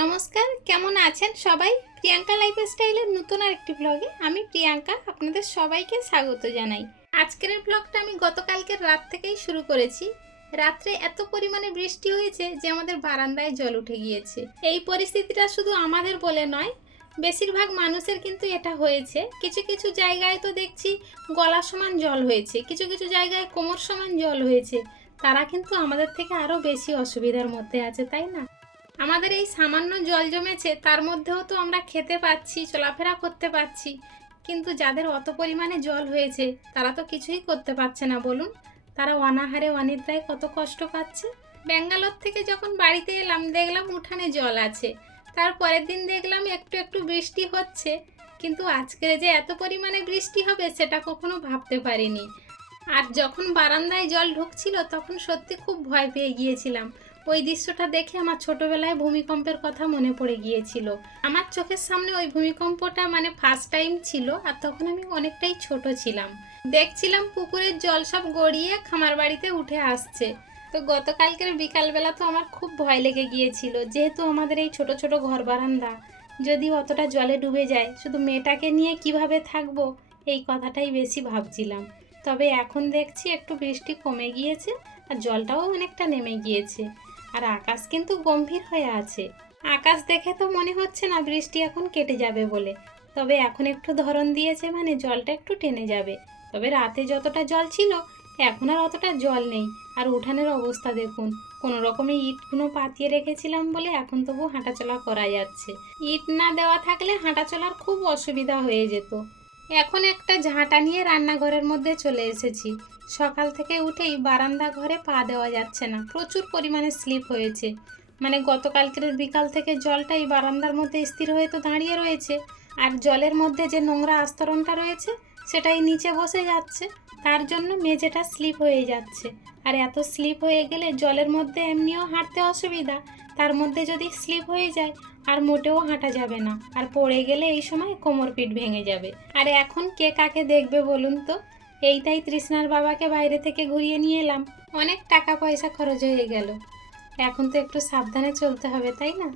নমস্কার, কেমন আছেন সবাই? প্রিয়াঙ্কা লাইফ স্টাইলের নতুন আর আরেকটি ব্লগে আমি প্রিয়াঙ্কা আপনাদের সবাইকে স্বাগত জানাই। আজকের ব্লগটা আমি গতকালকের রাত থেকেই শুরু করেছি। রাত্রে এত পরিমাণে বৃষ্টি হয়েছে যে আমাদের বারান্দায় জল উঠে গিয়েছে। এই পরিস্থিতিটা শুধু আমাদের বলে নয়, বেশিরভাগ মানুষের কিন্তু এটা হয়েছে। কিছু কিছু জায়গায় তো দেখছি গলা সমান জল হয়েছে, কিছু কিছু জায়গায় কোমর সমান জল হয়েছে। তারা কিন্তু আমাদের থেকে আরও বেশি অসুবিধার মধ্যে আছে, তাই না? আমাদের এই সামান্য জল জমেছে, তার মধ্যেও তো আমরা খেতে পাচ্ছি, চলাফেরা করতে পারছি কিন্তু যাদের অত পরিমাণে জল হয়েছে, তারা তো কিছুই করতে পারছে না, বলুন। তারা অনাহারে, অনিদ্রায় কত কষ্ট পাচ্ছে। ব্যাঙ্গালোর থেকে যখন বাড়িতে এলাম, দেখলাম উঠানে জল আছে। তারপরের দিন দেখলাম একটু একটু বৃষ্টি হচ্ছে। কিন্তু আজকে যে এত পরিমাণে বৃষ্টি হবে, সেটা কখনো ভাবতে পারিনি। আর যখন বারান্দায় জল ঢুকছিল, তখন সত্যি খুব ভয় পেয়ে গিয়েছিলাম। ওই দৃশ্যটা দেখে আমার ছোটবেলায় ভূমিকম্পের কথা মনে পড়ে গিয়েছিল। আমার চোখের সামনে ওই ভূমিকম্পটা মানে ফার্স্ট টাইম ছিল আর তখন আমি অনেকটাই ছোট ছিলাম। দেখছিলাম পুকুরের জল সব গড়িয়ে খামার বাড়িতে উঠে আসছে। তো গতকালকের বিকালবেলা তো আমার খুব ভয় লেগে গিয়েছিল, যেহেতু আমাদের এই ছোট ছোট ঘর বারান্দা। যদি অতটা জলে ডুবে যায়, শুধু মেয়েটাকে নিয়ে কীভাবে থাকব? এই কথাটাই বেশি ভাবছিলাম। তবে এখন দেখছি একটু বৃষ্টি কমে গিয়েছে আর জলটাও অনেকটা নেমে গিয়েছে। আর আকাশ কিন্তু গম্ভীর হয়ে আছে। আকাশ দেখে তো মনে হচ্ছে না বৃষ্টি এখন কেটে যাবে বলে। তবে এখন একটু ধরন দিয়েছে মানে জলটা একটু টেনে যাবে। তবে রাতে যতটা জল ছিল, এখন আর অতটা জল নেই। আর উঠানের অবস্থা দেখুন, কোনো রকমে ইটগুলো পাতিয়ে রেখেছিলাম বলে এখন তবু হাঁটাচলা করা যাচ্ছে। ইট না দেওয়া থাকলে হাঁটাচলার খুব অসুবিধা হয়ে যেত। এখন একটা ঝাঁটা নিয়ে রান্নাঘরের মধ্যে চলে এসেছি। সকাল থেকে উঠেই বারান্দা ঘরে পা দেওয়া যাচ্ছে না। প্রচুর পরিমাণে স্লিপ হয়েছে। মানে গতকালকের বিকাল থেকে জলটা এই বারান্দার মধ্যে স্থির হয়ে তো দাঁড়িয়ে রয়েছে। আর জলের মধ্যে যে নোংরা আস্তরণটা রয়েছে, সেটাই নিচে বসে যাচ্ছে। তার জন্য মেঝেটা স্লিপ হয়ে যাচ্ছে। আর এত স্লিপ হয়ে গেলে জলের মধ্যে এমনিও হাঁটতে অসুবিধা। তার মধ্যে যদি স্লিপ হয়ে যায়, আর মোটেও হাঁটা যাবে না। আর পড়ে গেলে এই সময় কোমর পিঠ ভেঙে যাবে। আর এখন কে কাকে দেখবে বলুন তো? এই তাই তৃষ্ণার বাবাকে বাইরে থেকে ঘুরিয়ে নিয়ে এলাম। অনেক টাকা পয়সা খরচ হয়ে গেল। এখন তো একটু সাবধানে চলতে হবে, তাই না?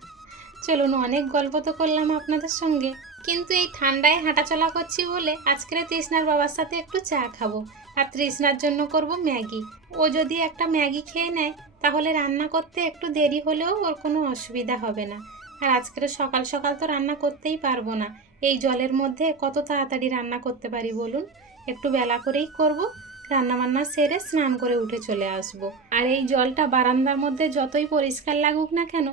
চলুন, অনেক গল্প তো করলাম আপনাদের সঙ্গে। কিন্তু এই ঠান্ডায় হাঁটাচলা করছি বলে আজকের তৃষ্ণার বাবার সাথে একটু চা খাব। আর তৃষ্ণার জন্য করব ম্যাগি। ও যদি একটা ম্যাগি খেয়ে নেয়, তাহলে রান্না করতে একটু দেরি হলেও ওর কোনো অসুবিধা হবে না। আর আজকের সকাল সকাল তো রান্না করতেই পারব না। এই জলের মধ্যে কত তাড়াতাড়ি রান্না করতে পারি বলুন? একটু বেলা করেই করব। রান্নাবান্না সেরে স্নান করে উঠে চলে আসব। আর এই জলটা বারান্দার মধ্যে যতই পরিষ্কার লাগুক না কেন,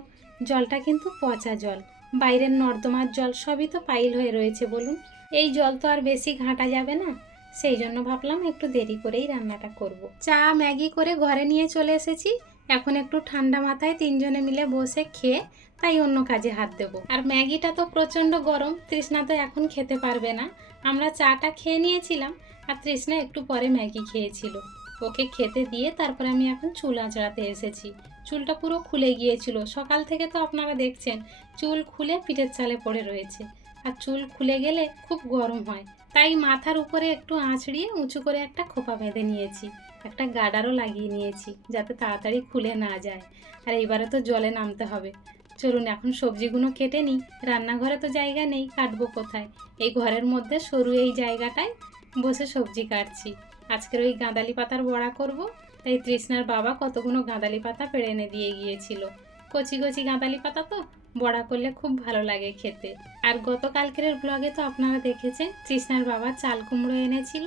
জলটা কিন্তু পচা জল। বাইরের নর্দমার জল সবই তো পাইল হয়ে রয়েছে বলুন। এই জল তো আর বেশি ঘাঁটা যাবে না। সেই জন্য ভাবলাম একটু দেরি করেই রান্নাটা করব। চা ম্যাগি করে ঘরে নিয়ে চলে এসেছি। এখন একটু ঠান্ডা মাথায় তিনজনে মিলে বসে খেয়ে তাই অন্য কাজে হাত দেবো। আর ম্যাগিটা তো প্রচণ্ড গরম, তৃষ্ণা তো এখন খেতে পারবে না। আমরা চাটা খেয়ে নিয়েছিলাম, আর তৃষ্ণা একটু পরে ম্যাগি খেয়েছিল। ওকে খেতে দিয়ে তারপর আমি এখন চুল আঁচড়াতে এসেছি। চুলটা পুরো খুলে গিয়েছিল। সকাল থেকে তো আপনারা দেখছেন, চুল খুলে পিঠের চালে পড়ে রয়েছে। আর চুল খুলে গেলে খুব গরম হয়। তাই মাথার উপরে একটু আঁচড়িয়ে উঁচু করে একটা খোপা বেঁধে নিয়েছি। একটা গার্ডারও লাগিয়ে নিয়েছি, যাতে তাড়াতাড়ি খুলে না যায়। আর এইবারে তো জলে নামতে হবে। চলুন এখন সবজিগুলো কেটে নিই। রান্নাঘরে তো জায়গা নেই, কাটবো কোথায়? এই ঘরের মধ্যে সরু এই জায়গাটায় বসে সবজি কাটছি। আজকের ওই গাঁদালি পাতার বড়া করব, তাই তৃষ্ণার বাবা কতগুলো গাঁদালি পাতা পেড়ে এনে দিয়ে গিয়েছিল। কচি কচি গাঁদালি পাতা তো বড়া করলে খুব ভালো লাগে খেতে। আর গতকালকের ব্লগে তো আপনারা দেখেছেন, তৃষ্ণার বাবা চাল কুমড়ো এনেছিল,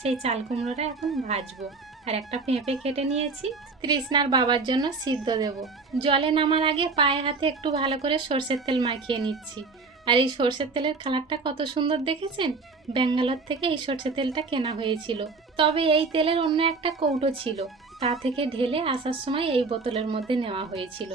সেই চাল কুমড়োটা এখন ভাজবো। আর একটা পেঁপে কেটে নিয়েছি। তৃষ্ণার বাবার জন্য সিদ্ধ দেব। জলে নামার আগে পায়ে হাতে একটু ভালো করে সর্ষের তেল মাখিয়ে নিচ্ছি। আর এই সর্ষের তেলের কালারটা কত সুন্দর দেখেছেন? ব্যাঙ্গালোর থেকে এই সর্ষের তেলটা কেনা হয়েছিল। তবে এই তেলের অন্য একটা কৌটো ছিল। তা থেকে ঢেলে আসার সময় এই বোতলের মধ্যে নেওয়া হয়েছিল।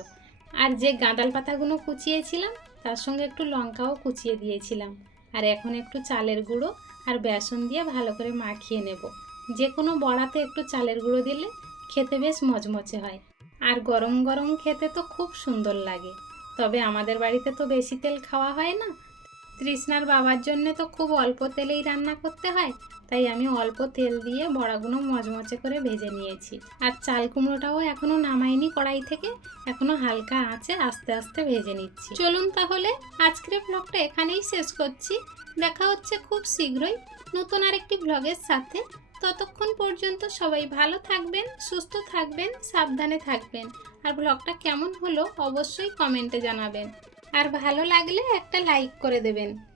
আর যে গাঁদাল পাতাগুলো কুচিয়েছিলাম, তার সঙ্গে একটু লঙ্কাও কুচিয়ে দিয়েছিলাম। আর এখন একটু চালের গুঁড়ো আর বেসন দিয়ে ভালো করে মাখিয়ে নেব। যে কোনো বড়াতে একটু চালের গুঁড়ো দিলে খেতে বেশ মচমচে হয়। আর গরম গরম খেতে তো খুব সুন্দর লাগে। তবে আমাদের বাড়িতে তো বেশি তেল খাওয়া হয় না। তৃষ্ণার বাবার জন্য তো খুব অল্প তেলেই রান্না করতে হয়। তাই আমি অল্প তেল দিয়ে বড়াগুলো মচমচে করে ভেজে নিয়েছি। আর চাল কুমড়োটাও এখনও নামাইনি কড়াই থেকে। এখনও হালকা আছে আস্তে আস্তে ভেজে নিচ্ছি। চলুন তাহলে আজকের ব্লগটা এখানেই শেষ করছি। দেখা হচ্ছে খুব শীঘ্রই নতুন আরেকটি ব্লগের সাথে। ততক্ষণ পর্যন্ত সবাই ভালো থাকবেন, সুস্থ থাকবেন, সাবধানে থাকবেন। আর ব্লগটা কেমন হলো অবশ্যই কমেন্টে জানাবেন। আর ভালো লাগলে একটা লাইক করে দেবেন।